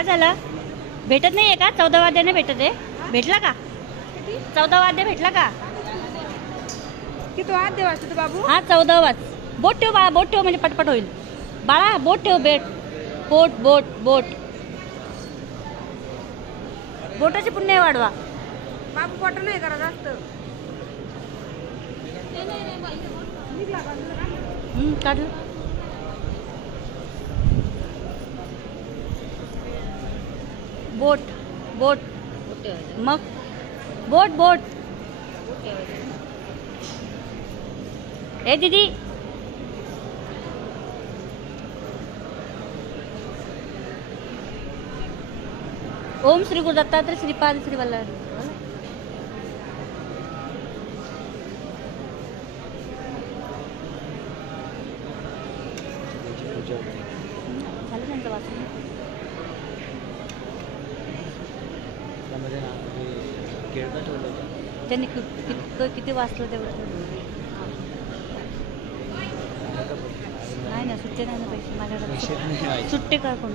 काय झालं? भेटत नाहीये का? 14 वाद्याने भेटत आहे. भेटला का? 14 वाद्य भेटला का? किती वाद्य वाजतो बाबू? हा 14 वाज. बोट ठेव बाळा, बोट ठेव म्हणजे पटपट होईल. बाळा बोट ठेव, बोट बोट बोट. बोटाची पुण्य वाढवा. बाबू फोटो नाही करा जास्त. काढलं. बोट बोट मग बोट बोट. ए दीदी, ओम श्री गुरु दत्तात्रय श्रीपाद श्री वल्लभ. झालं त्यांचं वाचून. त्यांनी किती वाचलं तेवढं. नाही ना, सुट्टे नाही ना पैसे माझ्याकडे. सुट्टे कर कोण.